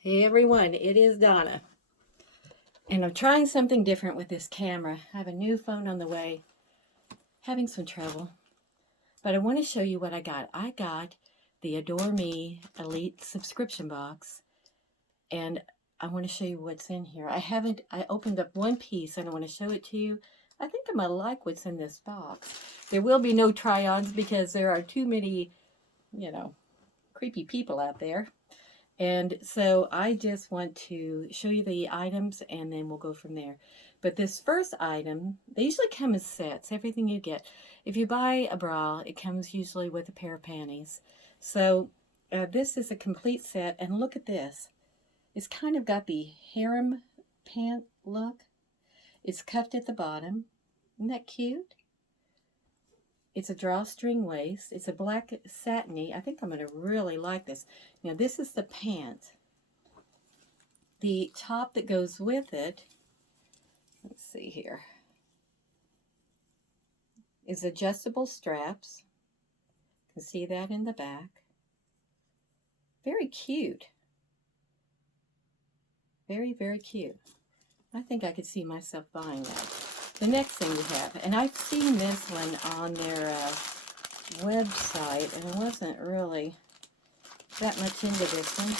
Hey everyone, it is Donna, and I'm trying something different with this camera. I have a new phone on the way, having some trouble, but I want to show you what I got. I got the Adore Me Elite subscription box, and I want to show you what's in here. I opened up one piece and I want to show it to you. I think I'm going to like what's in this box. There will be no try-ons because there are too many, creepy people out there. And so I just want to show you the items and then we'll go from there. But this first item, they usually come in sets, everything you get. If you buy a bra, it comes usually with a pair of panties. So this is a complete set, and look at this. It's kind of got the harem pant look. It's cuffed at the bottom. Isn't that cute? It's a drawstring waist. It's a black satiny. I think I'm going to really like this. Now, this is the pant. The top that goes with it, let's see here, is adjustable straps. You can see that in the back. Very cute. Very, very cute. I think I could see myself buying that. The next thing we have, and I've seen this one on their website, and I wasn't really that much into this one.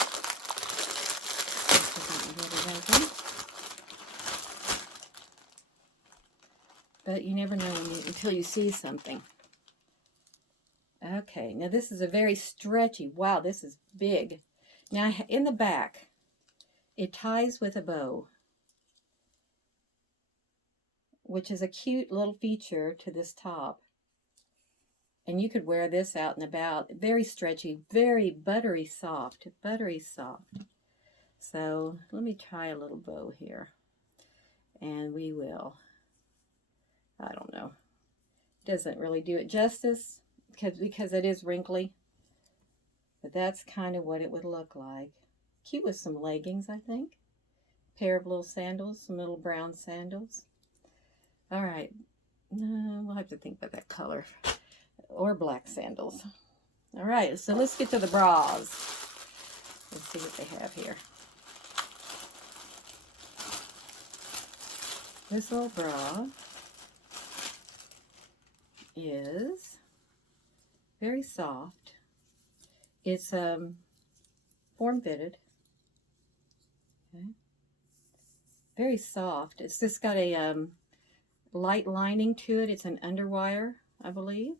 But you never know until you see something. Okay, now this is a very stretchy, wow, this is big. Now in the back, it ties with a bow, which is a cute little feature to this top. And you could wear this out and about. Very stretchy, very buttery soft, buttery soft. So let me try a little bow here. And we will, I don't know. Doesn't really do it justice because it is wrinkly. But that's kind of what it would look like. Cute with some leggings, I think. Pair of little sandals, some little brown sandals. All right. No, we'll have to think about that color. Or black sandals. All right, so let's get to the bras. Let's see what they have here. This little bra is very soft. It's form-fitted. Okay. Very soft. It's just got a light lining to it. It's an underwire, I believe.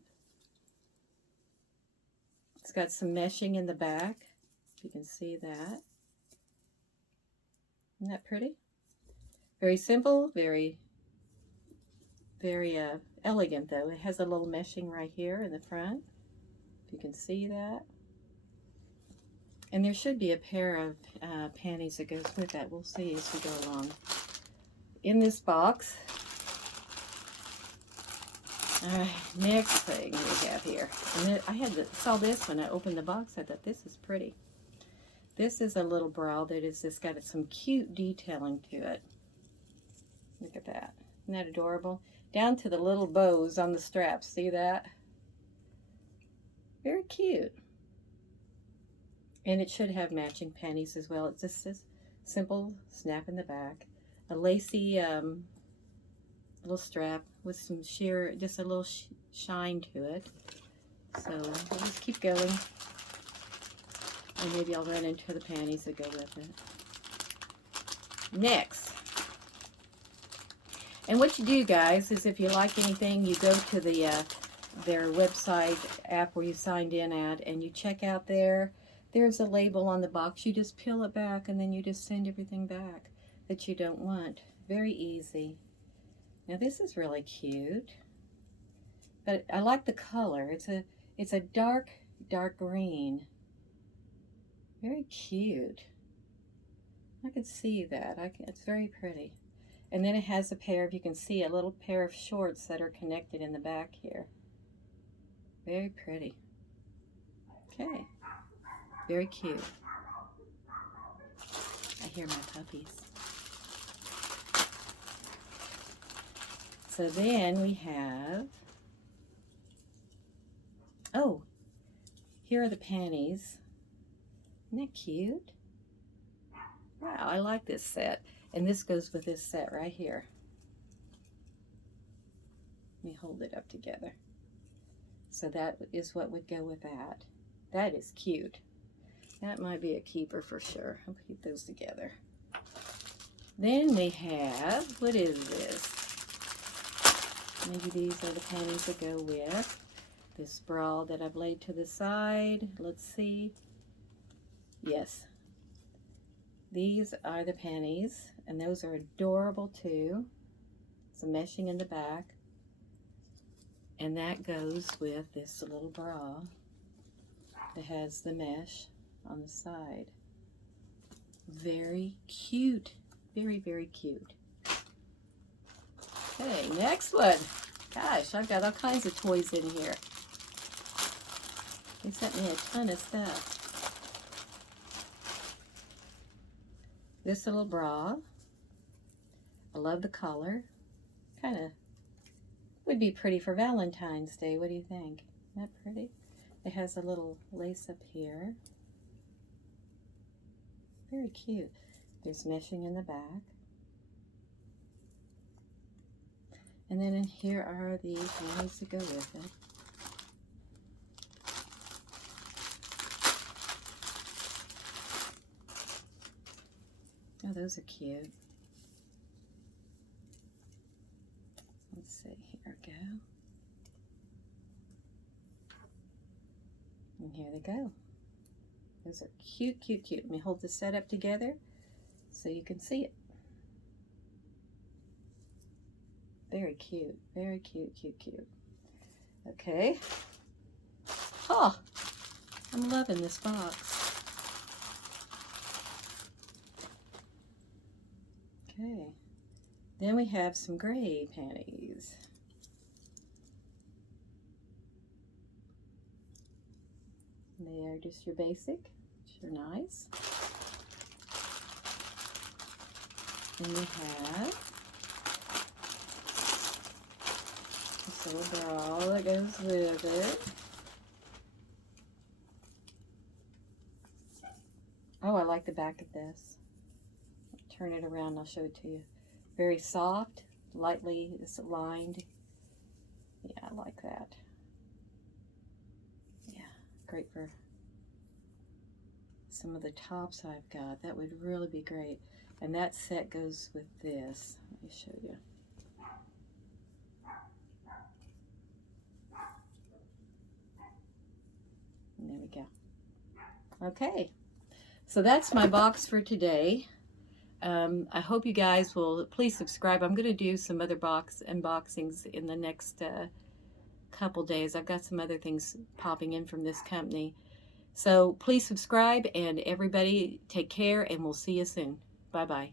It's got some meshing in the back. You can see that. Isn't that pretty? Very simple, very elegant though. It has a little meshing right here in the front. If you can see that. And there should be a pair of panties that goes with that. We'll see as we go along. In this box, next thing we have here. And I saw this when I opened the box. I thought this is pretty. This is a little bra that is just got some cute detailing to it. Look at that. Isn't that adorable? Down to the little bows on the straps. See that? Very cute. And it should have matching panties as well. It's just a simple snap in the back. A lacy little strap with some sheer, just a little shine to it. So we'll just keep going. And maybe I'll run into the panties that go with it. Next. And what you do, guys, is if you like anything, you go to the their website app where you signed in at, and you check out there. There's a label on the box. You just peel it back, and then you just send everything back that you don't want. Very easy. Now this is really cute, but I like the color. It's a dark green. Very cute. I can see that. It's very pretty. And then it has a pair of, you can see a little pair of shorts that are connected in the back here. Very pretty. Okay. Very cute. I hear my puppies. So then we have, here are the panties. Isn't that cute? Wow, I like this set. And this goes with this set right here. Let me hold it up together. So that is what would go with that. That is cute. That might be a keeper for sure. I'll keep those together. Then we have, what is this? Maybe these are the panties that go with this bra that I've laid to the side. Let's see. Yes. These are the panties, and those are adorable too. Some meshing in the back. And that goes with this little bra that has the mesh on the side. Very cute. Very, very cute. Okay, next one. Gosh, I've got all kinds of toys in here. They sent me a ton of stuff. This little bra. I love the color. Kind of would be pretty for Valentine's Day. What do you think? Isn't that pretty? It has a little lace up here. Very cute. There's meshing in the back. And then in here are the panties that go with it. Oh, those are cute. Let's see, here we go. And here they go. Those are cute, cute, cute. Let me hold this set up together so you can see it. Very cute. Very cute, cute, cute. Okay. Oh, I'm loving this box. Okay. Then we have some gray panties. They are just your basic, which are nice. And we have this little bra that goes with it. Oh, I like the back of this. Turn it around, I'll show it to you. Very soft, lightly it's lined. Yeah, I like that. Yeah, great for some of the tops I've got. That would really be great. And that set goes with this. Let me show you. And there we go. Okay, so that's my box for today. I hope you guys will please subscribe. I'm going to do some other box unboxings in the next couple days. I've got some other things popping in from this company. So please subscribe, and everybody take care, and we'll see you soon. Bye-bye.